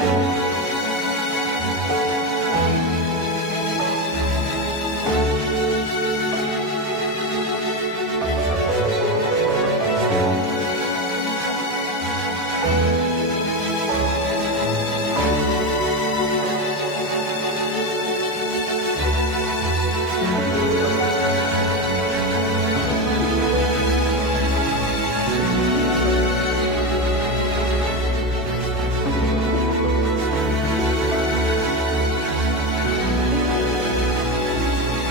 Bye.